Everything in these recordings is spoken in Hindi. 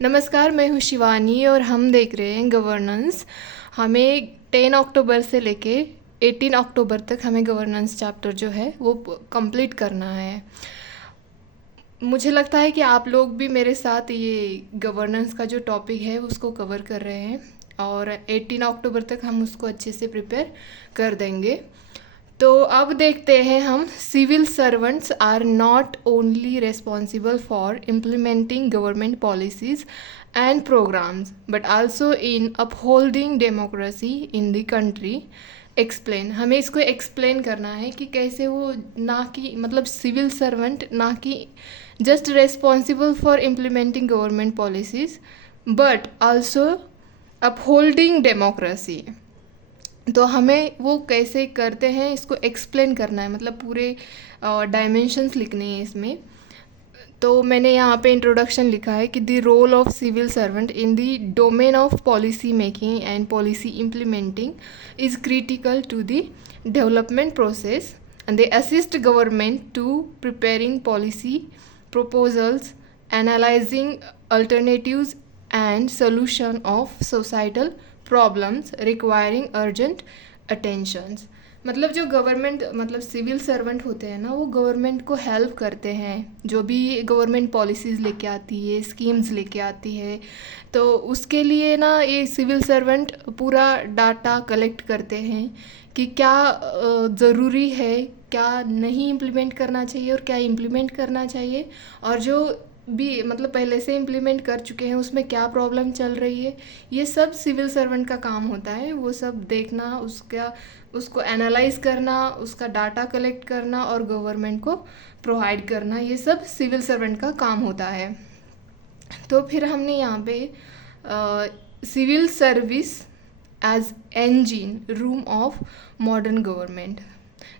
नमस्कार, मैं हूँ शिवानी और हम देख रहे हैं गवर्नेंस। हमें 10 अक्टूबर से लेके 18 अक्टूबर तक हमें गवर्नेंस चैप्टर जो है वो कंप्लीट करना है। मुझे लगता है कि आप लोग भी मेरे साथ ये गवर्नेंस का जो टॉपिक है उसको कवर कर रहे हैं और 18 अक्टूबर तक हम उसको अच्छे से प्रिपेयर कर देंगे। तो अब देखते हैं हम, civil servants are not only responsible for implementing government policies and programmes but also in upholding democracy in the country. Explain, हमें इसको एक्सप्लेन करना है कि कैसे वो ना कि मतलब सिविल सर्वेंट ना कि just responsible for implementing government policies but also upholding democracy. तो हमें वो कैसे करते हैं इसको एक्सप्लेन करना है, मतलब पूरे डायमेंशंस लिखने हैं इसमें। तो मैंने यहाँ पे इंट्रोडक्शन लिखा है कि the role of civil servant in the domain of policy making and policy implementing is critical to the development process and they assist government to preparing policy proposals, analyzing alternatives and solution of societal problems requiring urgent attentions। मतलब जो गवर्नमेंट मतलब सिविल सर्वेंट होते हैं ना, वो गवर्नमेंट को हेल्प करते हैं, जो भी गवर्नमेंट पॉलिसीज़ लेके आती है, स्कीम्स लेके आती है। तो उसके लिए ना ये सिविल सर्वेंट पूरा डाटा कलेक्ट करते हैं कि क्या ज़रूरी है, क्या नहीं इम्प्लीमेंट करना चाहिए और क्या इम्प्लीमेंट करना चाहिए, और जो भी मतलब पहले से इम्प्लीमेंट कर चुके हैं उसमें क्या प्रॉब्लम चल रही है। ये सब सिविल सर्वेंट का काम होता है, वो सब देखना, उसको एनालाइज करना, उसका डाटा कलेक्ट करना और गवर्नमेंट को प्रोवाइड करना, ये सब सिविल सर्वेंट का काम होता है। तो फिर हमने यहाँ पे civil service as engine room of modern government.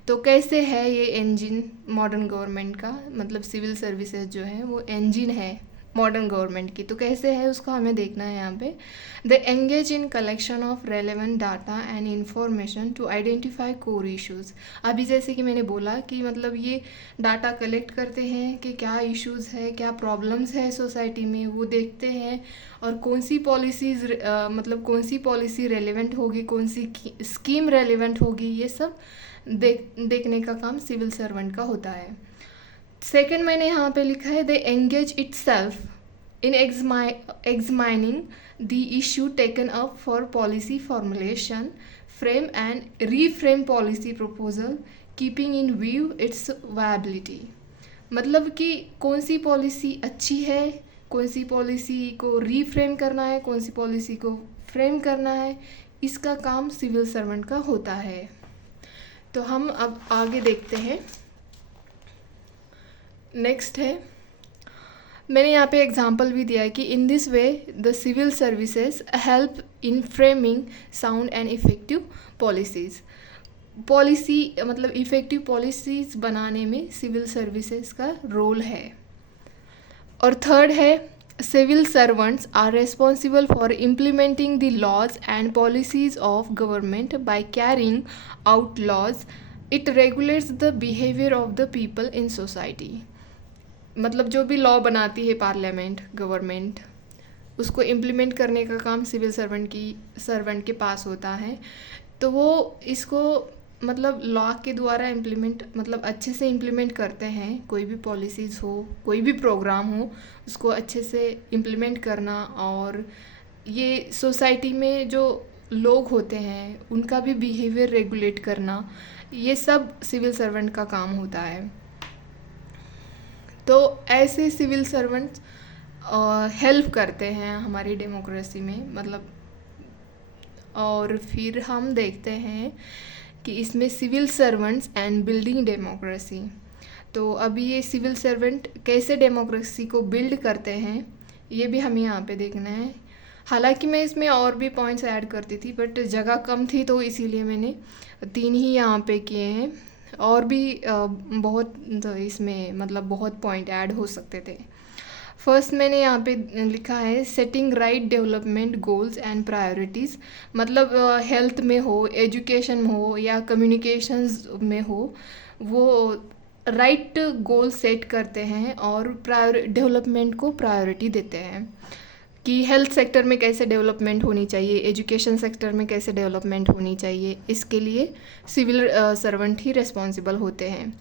तो कैसे है ये इंजन मॉडर्न गवर्नमेंट का, मतलब सिविल सर्विसेज जो है वो इंजन है मॉडर्न गवर्नमेंट की। तो कैसे है उसको हमें देखना है यहाँ पे। The engage in collection of relevant data and information to identify core issues. अभी जैसे कि मैंने बोला कि मतलब ये डाटा कलेक्ट करते हैं कि क्या इश्यूज़ है, क्या प्रॉब्लम्स है सोसाइटी में, वो देखते हैं और कौन सी पॉलिसीज़ मतलब कौन सी पॉलिसी रेलेवेंट होगी, कौन सी स्कीम रेलेवेंट होगी, ये सब देखने का काम सिविल सर्वेंट का होता है। सेकेंड मैंने यहाँ पे लिखा है, they engage itself in examining the issue taken up for policy formulation, frame and reframe policy proposal keeping in view its viability. मतलब कि कौन सी पॉलिसी अच्छी है, कौन सी पॉलिसी को रीफ्रेम करना है, कौन सी पॉलिसी को फ्रेम करना है, इसका काम सिविल सर्वेंट का होता है। तो हम अब आगे देखते हैं। नेक्स्ट है, मैंने यहाँ पे एग्जांपल भी दिया है कि in this way the civil services help in framing sound and effective policies. Policy मतलब इफ़ेक्टिव पॉलिसीज़ बनाने में सिविल सर्विसेज का रोल है। और थर्ड है, civil servants are responsible for implementing the laws and policies of government by carrying out laws. It regulates the behavior of the people in society। मतलब जो भी लॉ बनाती है पार्लियामेंट, गवर्नमेंट, उसको इम्प्लीमेंट करने का काम सिविल सर्वेंट के पास होता है। तो वो इसको मतलब लॉ के द्वारा इम्प्लीमेंट मतलब अच्छे से इम्प्लीमेंट करते हैं। कोई भी पॉलिसीज़ हो, कोई भी प्रोग्राम हो, उसको अच्छे से इम्प्लीमेंट करना, और ये सोसाइटी में जो लोग होते हैं उनका भी बिहेवियर रेगुलेट करना, ये सब सिविल सर्वेंट का काम होता है। तो ऐसे सिविल सर्वेंट्स हेल्प करते हैं हमारी डेमोक्रेसी में, मतलब। और फिर हम देखते हैं कि इसमें civil servants and building democracy. तो अभी ये सिविल सर्वेंट कैसे डेमोक्रेसी को बिल्ड करते हैं ये भी हमें यहाँ पे देखना है। हालांकि मैं इसमें और भी पॉइंट्स ऐड करती थी बट जगह कम थी, तो इसीलिए मैंने 3 ही यहाँ पे किए हैं। और भी बहुत इसमें मतलब बहुत पॉइंट ऐड हो सकते थे। फर्स्ट मैंने यहाँ पे लिखा है, setting right development goals and priorities. मतलब हेल्थ में हो, एजुकेशन में हो या कम्युनिकेशंस में हो, वो राइट गोल सेट करते हैं और डेवलपमेंट को प्रायोरिटी देते हैं। कि हेल्थ सेक्टर में कैसे डेवलपमेंट होनी चाहिए, एजुकेशन सेक्टर में कैसे डेवलपमेंट होनी चाहिए, इसके लिए सिविल सर्वेंट ही रिस्पॉन्सिबल होते हैं।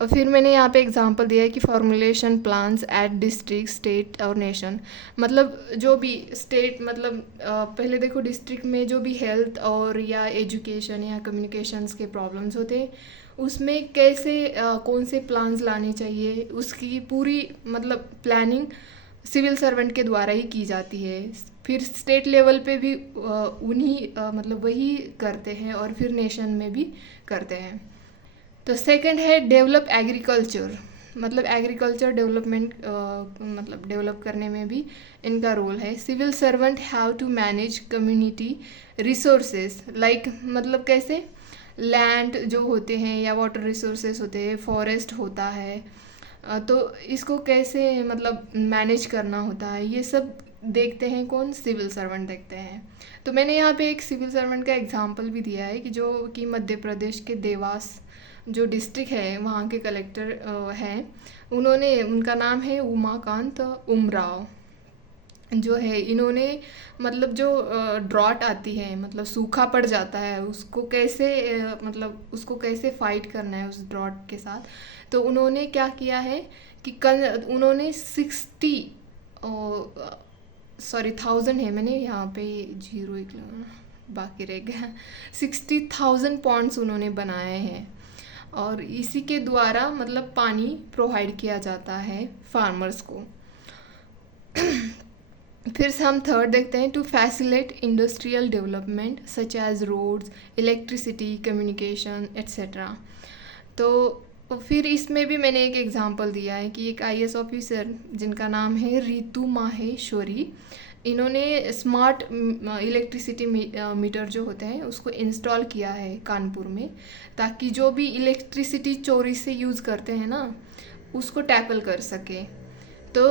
और फिर मैंने यहाँ पे एग्जांपल दिया है कि formulation plans at district, state और नेशन। मतलब जो भी स्टेट, मतलब पहले देखो डिस्ट्रिक्ट में जो भी हेल्थ और या एजुकेशन या कम्युनिकेशंस के प्रॉब्लम्स होते हैं, उसमें कैसे कौन से प्लान्स लाने चाहिए, उसकी पूरी मतलब प्लानिंग सिविल सर्वेंट के द्वारा ही की जाती है। फिर स्टेट लेवल पे भी मतलब वही करते हैं, और फिर नेशन में भी करते हैं। तो सेकंड है डेवलप एग्रीकल्चर। मतलब एग्रीकल्चर डेवलपमेंट मतलब डेवलप करने में भी इनका रोल है। Civil servant have to manage community resources, like मतलब कैसे लैंड जो होते हैं या वाटर रिसोर्सेज होते हैं, फॉरेस्ट होता है, तो इसको कैसे मतलब मैनेज करना होता है, ये सब देखते हैं कौन, सिविल सर्वेंट देखते हैं। तो मैंने यहाँ पे एक सिविल सर्वेंट का एग्जांपल भी दिया है कि जो कि मध्य प्रदेश के देवास जो डिस्ट्रिक्ट है वहाँ के कलेक्टर हैं, उनका नाम है उमाकांत उमराव। जो है इन्होंने मतलब जो ड्रॉट आती है, मतलब सूखा पड़ जाता है, उसको कैसे मतलब उसको कैसे फाइट करना है उस ड्रॉट के साथ। तो उन्होंने क्या किया है कि उन्होंने 1000 है, मैंने यहाँ पे जीरो एक बाकी रह गया, 60,000 पॉन्ड्स उन्होंने बनाए हैं, और इसी के द्वारा मतलब पानी प्रोवाइड किया जाता है फार्मर्स को। फिर से हम थर्ड देखते हैं, to facilitate industrial development such as roads, electricity, communication etcetera. तो फिर इसमें भी मैंने एक एग्जांपल दिया है कि एक आईएएस ऑफिसर जिनका नाम है रितु माहेश्वरी, इन्होंने स्मार्ट इलेक्ट्रिसिटी मीटर जो होते हैं उसको इंस्टॉल किया है कानपुर में, ताकि जो भी इलेक्ट्रिसिटी चोरी से यूज़ करते हैं ना, उसको टैकल कर सके। तो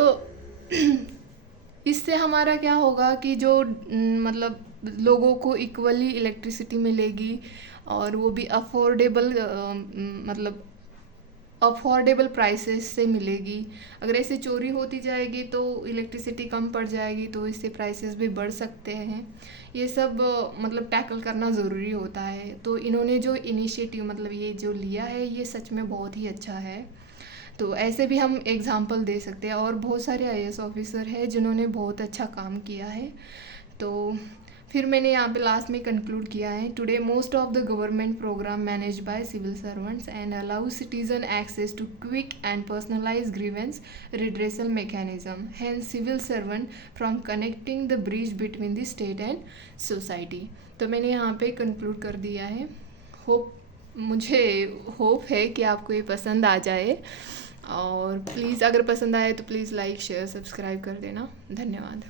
इससे हमारा क्या होगा कि जो मतलब लोगों को इक्वली इलेक्ट्रिसिटी मिलेगी, और वो भी अफोर्डेबल मतलब अफोर्डेबल प्राइसेस से मिलेगी। अगर ऐसे चोरी होती जाएगी तो इलेक्ट्रिसिटी कम पड़ जाएगी, तो इससे प्राइसेस भी बढ़ सकते हैं। ये सब मतलब टैकल करना ज़रूरी होता है। तो इन्होंने जो इनिशिएटिव मतलब ये जो लिया है, ये सच में बहुत ही अच्छा है। तो ऐसे भी हम एग्जांपल दे सकते हैं, और बहुत सारे आईएएस ऑफिसर हैं जिन्होंने बहुत अच्छा काम किया है। तो फिर मैंने यहाँ पे लास्ट में कंक्लूड किया है, today most of the government programme manage by civil servants and allow citizen access to quick and personalise grievance redressal mechanism, hence civil servant from connecting the bridge between the state and society. तो मैंने यहाँ पे कंक्लूड कर दिया है। मुझे होप है कि आपको ये पसंद आ जाए, और प्लीज़ अगर पसंद आए तो प्लीज़ लाइक शेयर सब्सक्राइब कर देना। धन्यवाद।